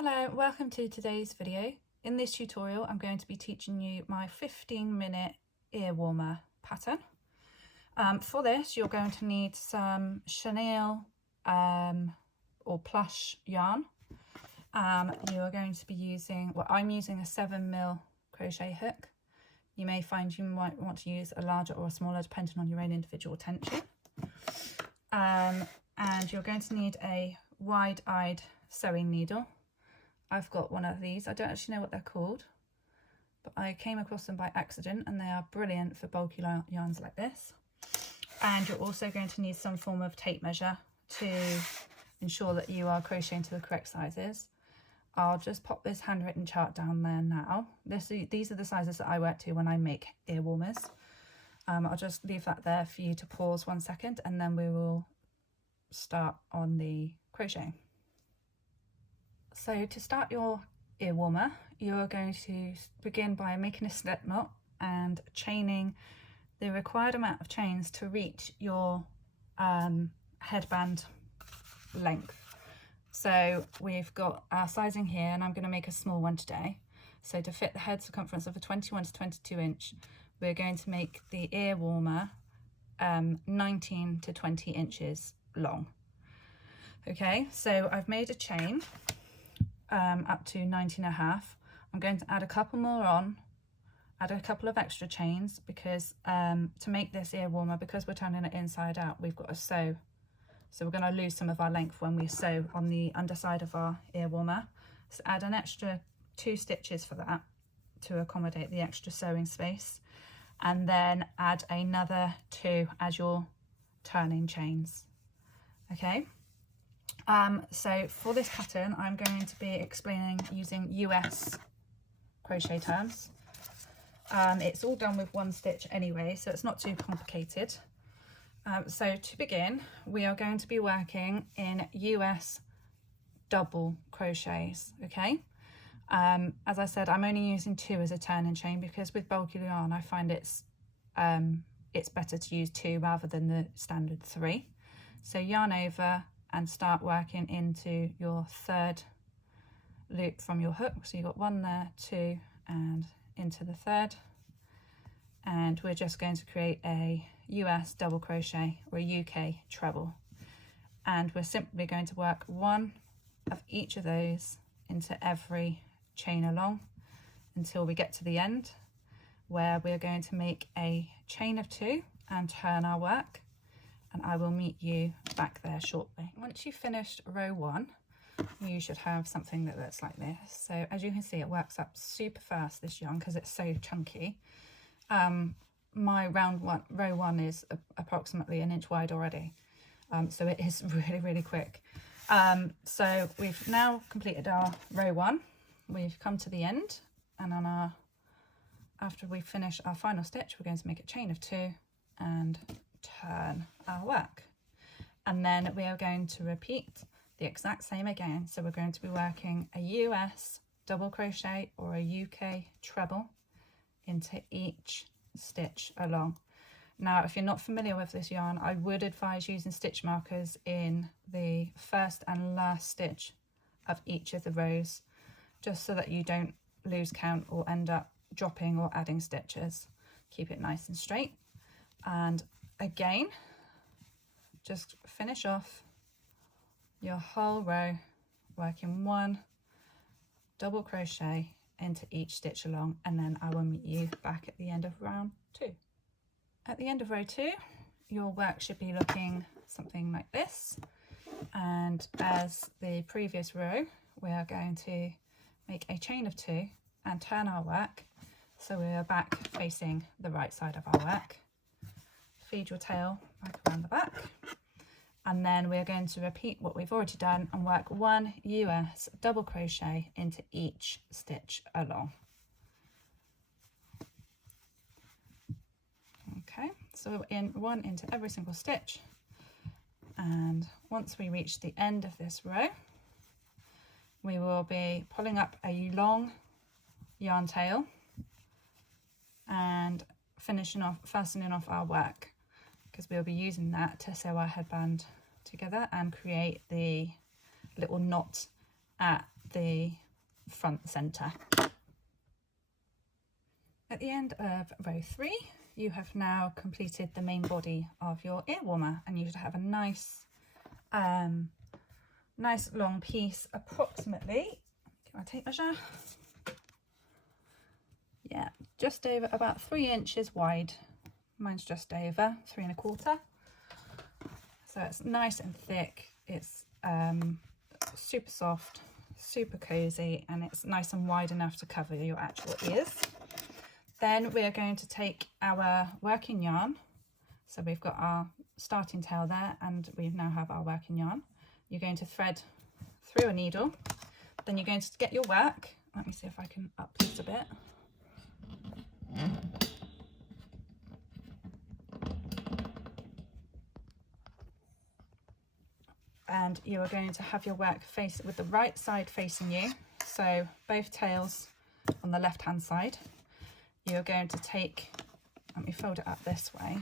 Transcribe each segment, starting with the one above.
Hello, welcome to today's video. In this tutorial I'm going to be teaching you my 15-minute ear warmer pattern. For this you're going to need some chenille or plush yarn. You are going to be using, well, I'm using a 7mm crochet hook. You may find you might want to use a larger or a smaller depending on your own individual tension. And you're going to need a wide-eyed sewing needle. I've got one of these. I don't actually know what they're called, but I came across them by accident and they are brilliant for bulky yarns like this. And you're also going to need some form of tape measure to ensure that you are crocheting to the correct sizes. I'll just pop this handwritten chart down there now. These are the sizes that I work to when I make ear warmers. I'll just leave that there for you to pause 1 second and then we will start on the crocheting. So to start your ear warmer, you're going to begin by making a slip knot and chaining the required amount of chains to reach your headband length. So we've got our sizing here and I'm going to make a small one today. So to fit the head circumference of a 21 to 22 inch, we're going to make the ear warmer 19 to 20 inches long. Okay, so I've made a chain up to 19.5. I'm going to add a couple more on, add a couple of extra chains because to make this ear warmer, because we're turning it inside out, we've got to sew. So we're going to lose some of our length when we sew on the underside of our ear warmer. So add an extra 2 stitches for that to accommodate the extra sewing space, and then add another 2 as you're turning chains. Okay. So for this pattern, I'm going to be explaining using US crochet terms. It's all done with 1 stitch anyway, so it's not too complicated. So to begin, we are going to be working in US double crochets, okay? As I said, I'm only using 2 as a turning chain because with bulky yarn, I find it's better to use 2 rather than the standard 3. So yarn over and start working into your 3rd loop from your hook. So you've got 1 there, 2, and into the 3rd. And we're just going to create a US double crochet or a UK treble. And we're simply going to work 1 of each of those into every chain along until we get to the end, where we're going to make a chain of 2 and turn our work. And I will meet you back there shortly. Once you've finished row 1, you should have something that looks like this. So as you can see, it works up super fast, this yarn, because it's so chunky. My row 1 is approximately 1 inch wide already. So it is really, really quick. So we've now completed our row 1. We've come to the end, and on after we finish our final stitch, we're going to make a chain of 2 and turn our work, and then we are going to repeat the exact same again. So we're going to be working a US double crochet or a UK treble into each stitch along. Now if you're not familiar with this yarn, I would advise using stitch markers in the first and last stitch of each of the rows, just so that you don't lose count or end up dropping or adding stitches. Keep it nice and straight. And again, just finish off your whole row working 1 double crochet into each stitch along, and then I will meet you back at the end of round 2. At the end of row 2, your work should be looking something like this, and as the previous row, we are going to make a chain of 2 and turn our work so we are back facing the right side of our work. Feed your tail back around the back, and then we're going to repeat what we've already done and work 1 US double crochet into each stitch along. Okay, so in 1 into every single stitch, and once we reach the end of this row, we will be pulling up a long yarn tail and fastening off our work, because we'll be using that to sew our headband together and create the little knot at the front center. At the end of row 3, you have now completed the main body of your ear warmer, and you should have a nice nice long piece, approximately, can I take measure? Yeah, just over about 3 inches wide. Mine's just over 3 1/4. So it's nice and thick. It's super soft, super cozy, and it's nice and wide enough to cover your actual ears. Then we are going to take our working yarn. So we've got our starting tail there, and we now have our working yarn. You're going to thread through a needle. Then you're going to get your work. Let me see if I can up this a bit. And you are going to have your work face with the right side facing you. So both tails on the left hand side. You're going to take, let me fold it up this way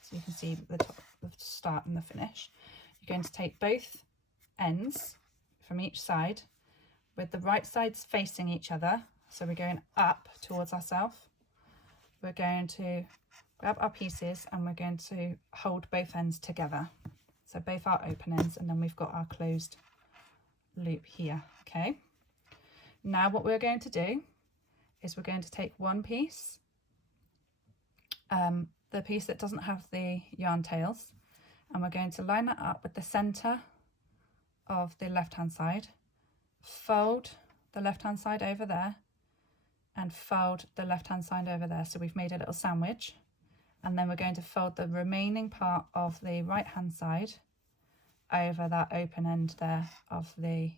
so you can see the top, the start and the finish. You're going to take both ends from each side with the right sides facing each other. So we're going up towards ourselves. We're going to grab our pieces and we're going to hold both ends together. So both our open ends, and then we've got our closed loop here. Okay. Now what we're going to do is we're going to take one piece, the piece that doesn't have the yarn tails, and we're going to line that up with the center of the left hand side, fold the left hand side over there, and fold the left hand side over there. So we've made a little sandwich, and then we're going to fold the remaining part of the right hand side over that open end there of the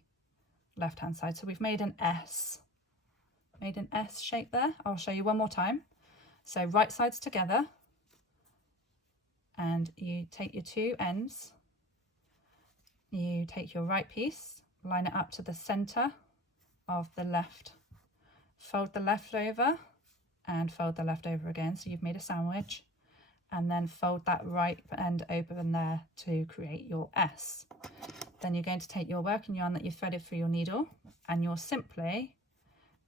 left hand side. So we've made an S. Made an S shape there. I'll show you one more time. So right sides together, and you take your 2 ends, you take your right piece, line it up to the center of the left, fold the left over and fold the left over again, so you've made a sandwich, and then fold that right end open there to create your S. Then you're going to take your working yarn that you threaded through your needle, and you're simply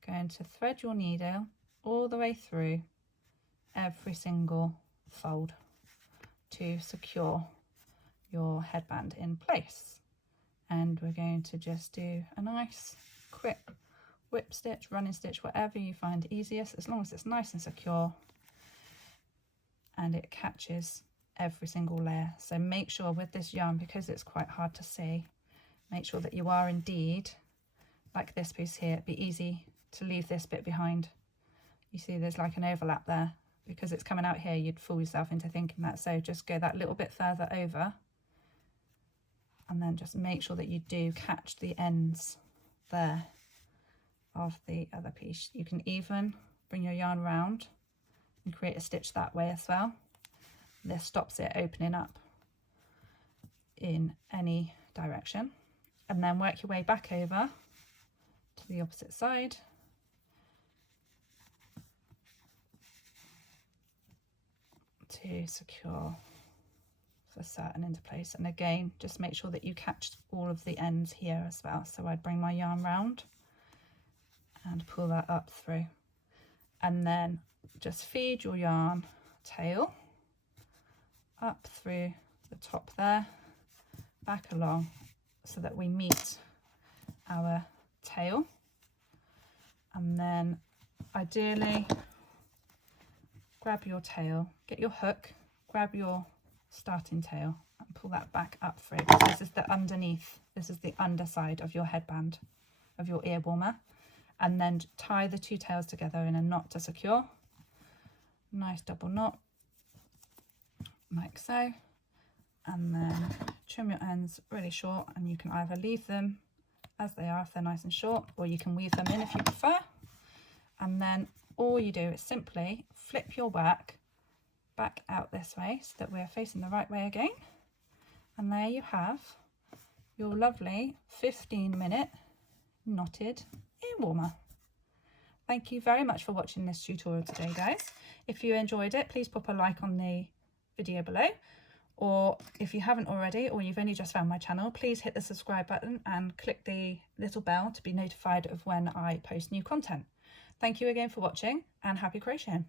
going to thread your needle all the way through every single fold to secure your headband in place. And we're going to just do a nice quick whip stitch, running stitch, whatever you find easiest, as long as it's nice and secure and it catches every single layer. So make sure with this yarn, because it's quite hard to see, make sure that you are indeed, like this piece here, it'd be easy to leave this bit behind. You see there's like an overlap there. Because it's coming out here, you'd fool yourself into thinking that. So just go that little bit further over, and then just make sure that you do catch the ends there of the other piece. You can even bring your yarn round and create a stitch that way as well. This stops it opening up in any direction. And then work your way back over to the opposite side. To secure for certain into place, and again just make sure that you catch all of the ends here as well. So I'd bring my yarn round and pull that up through, and then just feed your yarn tail up through the top there, back along, so that we meet our tail, and then ideally grab your tail, get your hook, grab your starting tail and pull that back up through. This is the underneath, this is the underside of your headband, of your ear warmer, and then tie the 2 tails together in a knot to secure. Nice double knot, like so, and then trim your ends really short, and you can either leave them as they are if they're nice and short, or you can weave them in if you prefer. And then all you do is simply flip your work back out this way so that we're facing the right way again, and there you have your lovely 15-minute knotted ear warmer. Thank you very much for watching this tutorial today, guys. If you enjoyed it, please pop a like on the video below, Or if you haven't already, or you've only just found my channel, please hit the subscribe button and click the little bell to be notified of when I post new content. Thank you again for watching, and happy crocheting!